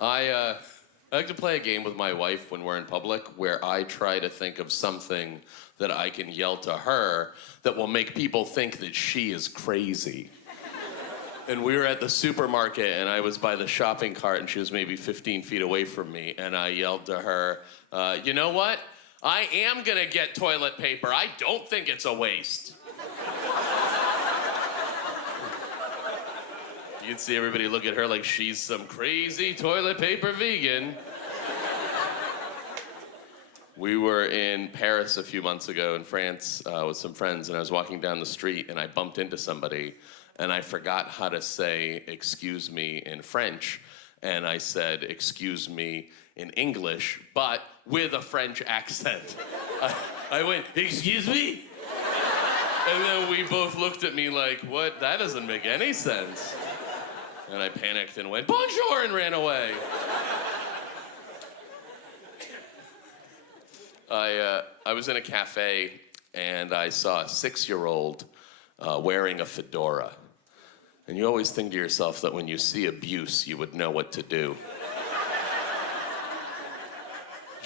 I like to play a game with my wife when we're in public where I try to think of something that I can yell to her that will make people think that she is crazy. And we were at the supermarket and I was by the shopping cart and she was maybe 15 feet away from me and I yelled to her, you know what? I am gonna get toilet paper. I don't think it's a waste. You'd see everybody look at her like she's some crazy toilet paper vegan. We were in Paris a few months ago in France with some friends, and I was walking down the street and I bumped into somebody and I forgot how to say excuse me in French, and I said excuse me in English, but with a French accent. I went, excuse me? And then we both looked at me like, what? That doesn't make any sense. And I panicked and went, bonjour, and ran away. I was in a cafe and I saw a 6-year-old wearing a fedora. And you always think to yourself that when you see abuse, you would know what to do.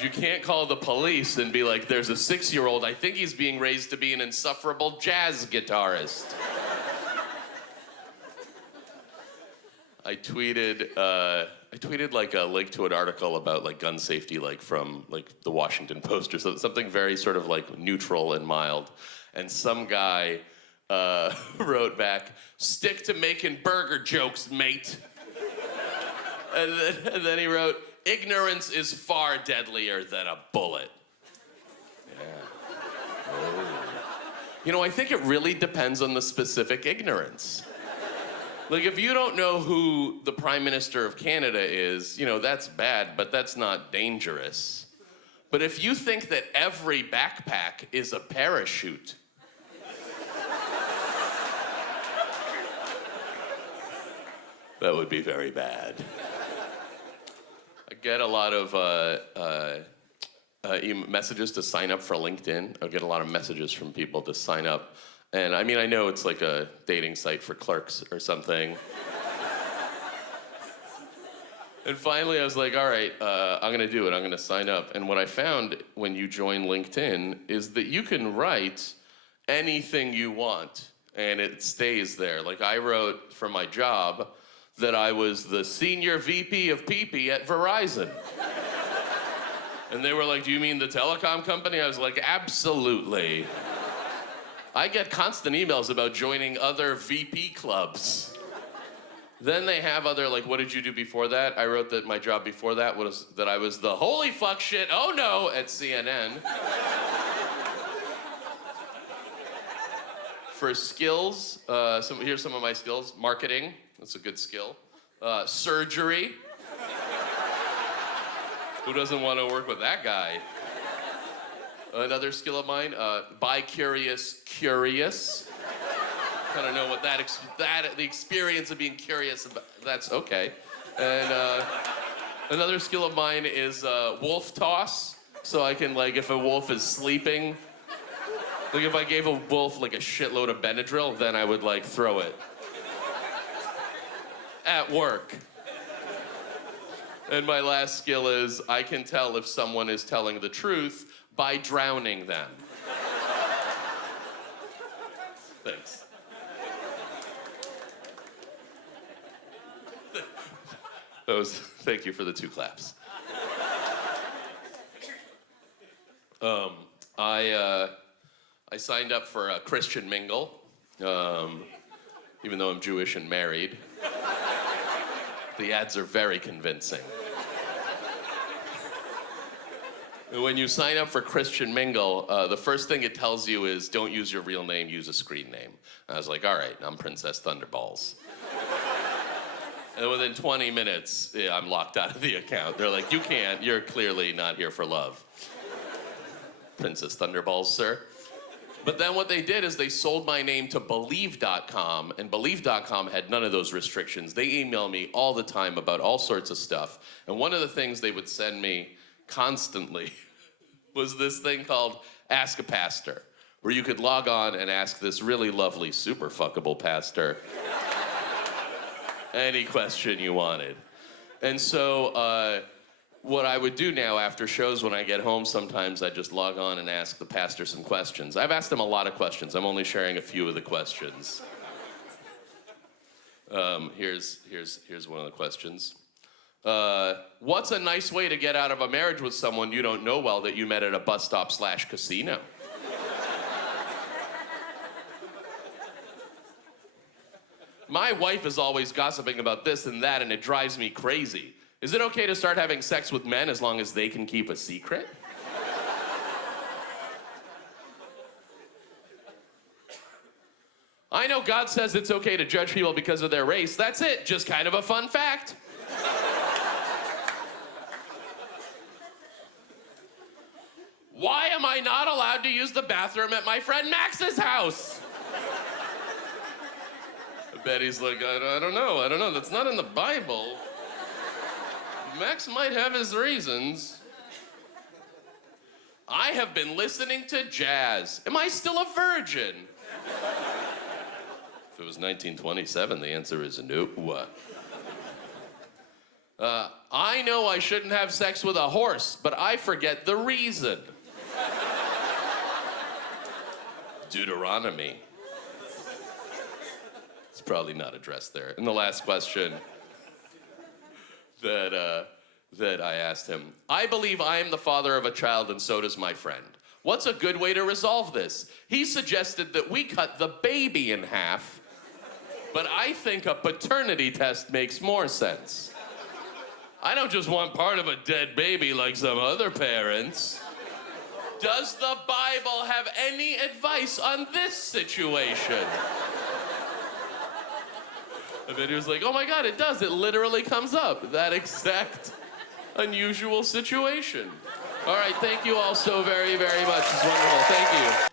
You can't call the police and be like, there's a 6-year-old, I think he's being raised to be an insufferable jazz guitarist. I tweeted like a link to an article about like gun safety, like from like the Washington Post or something very sort of like neutral and mild. And some guy wrote back, stick to making burger jokes, mate. and then he wrote, ignorance is far deadlier than a bullet. Yeah. Oh. You know, I think it really depends on the specific ignorance. Like, if you don't know who the Prime Minister of Canada is, you know, that's bad, but that's not dangerous. But if you think that every backpack is a parachute, that would be very bad. I get a lot of messages to sign up for LinkedIn. I get a lot of messages from people to sign up. And I mean, I know it's like a dating site for clerks or something. And finally I was like, all right, I'm gonna do it. I'm gonna sign up. And what I found when you join LinkedIn is that you can write anything you want and it stays there. Like I wrote for my job that I was the senior VP of PP at Verizon. And they were like, do you mean the telecom company? I was like, absolutely. I get constant emails about joining other VP clubs. Then they have other, like, what did you do before that? I wrote that my job before that was that I was the holy fuck shit, oh no, at CNN. For skills, here's some of my skills. Marketing, that's a good skill. Surgery. Who doesn't want to work with that guy? Another skill of mine, bi-curious, curious. Kind of know what the experience of being curious about, that's okay. And another skill of mine is wolf toss. So I can, like, if a wolf is sleeping, like if I gave a wolf like a shitload of Benadryl, then I would like throw it. At work. And my last skill is I can tell if someone is telling the truth by drowning them. Thanks. Thank you for the 2 claps. I signed up for a Christian mingle, even though I'm Jewish and married. The ads are very convincing. When you sign up for Christian Mingle, the first thing it tells you is don't use your real name, use a screen name. And I was like, all right, I'm Princess Thunderballs. And within 20 minutes, I'm locked out of the account. They're like, you can't, you're clearly not here for love. Princess Thunderballs, sir. But then what they did is they sold my name to Believe.com, and Believe.com had none of those restrictions. They email me all the time about all sorts of stuff. And one of the things they would send me constantly was this thing called Ask a Pastor, where you could log on and ask this really lovely, super fuckable pastor any question you wanted. And so what I would do now after shows when I get home, sometimes I just log on and ask the pastor some questions. I've asked him a lot of questions. I'm only sharing a few of the questions. Here's one of the questions. What's a nice way to get out of a marriage with someone you don't know well that you met at a bus stop / casino? My wife is always gossiping about this and that, and it drives me crazy. Is it okay to start having sex with men as long as they can keep a secret? I know God says it's okay to judge people because of their race. That's it, just kind of a fun fact. Why am I not allowed to use the bathroom at my friend Max's house? Betty's like, I don't know. That's not in the Bible. Max might have his reasons. I have been listening to jazz. Am I still a virgin? If it was 1927, the answer is no. I know I shouldn't have sex with a horse, but I forget the reason. Deuteronomy. It's probably not addressed there. And the last question that I asked him, I believe I am the father of a child and so does my friend. What's a good way to resolve this? He suggested that we cut the baby in half, but I think a paternity test makes more sense. I don't just want part of a dead baby like some other parents. Does the Bible have any advice on this situation? And then he was like, oh my God, it does. It literally comes up. That exact unusual situation. All right, thank you all so very, very much. It's wonderful. Thank you.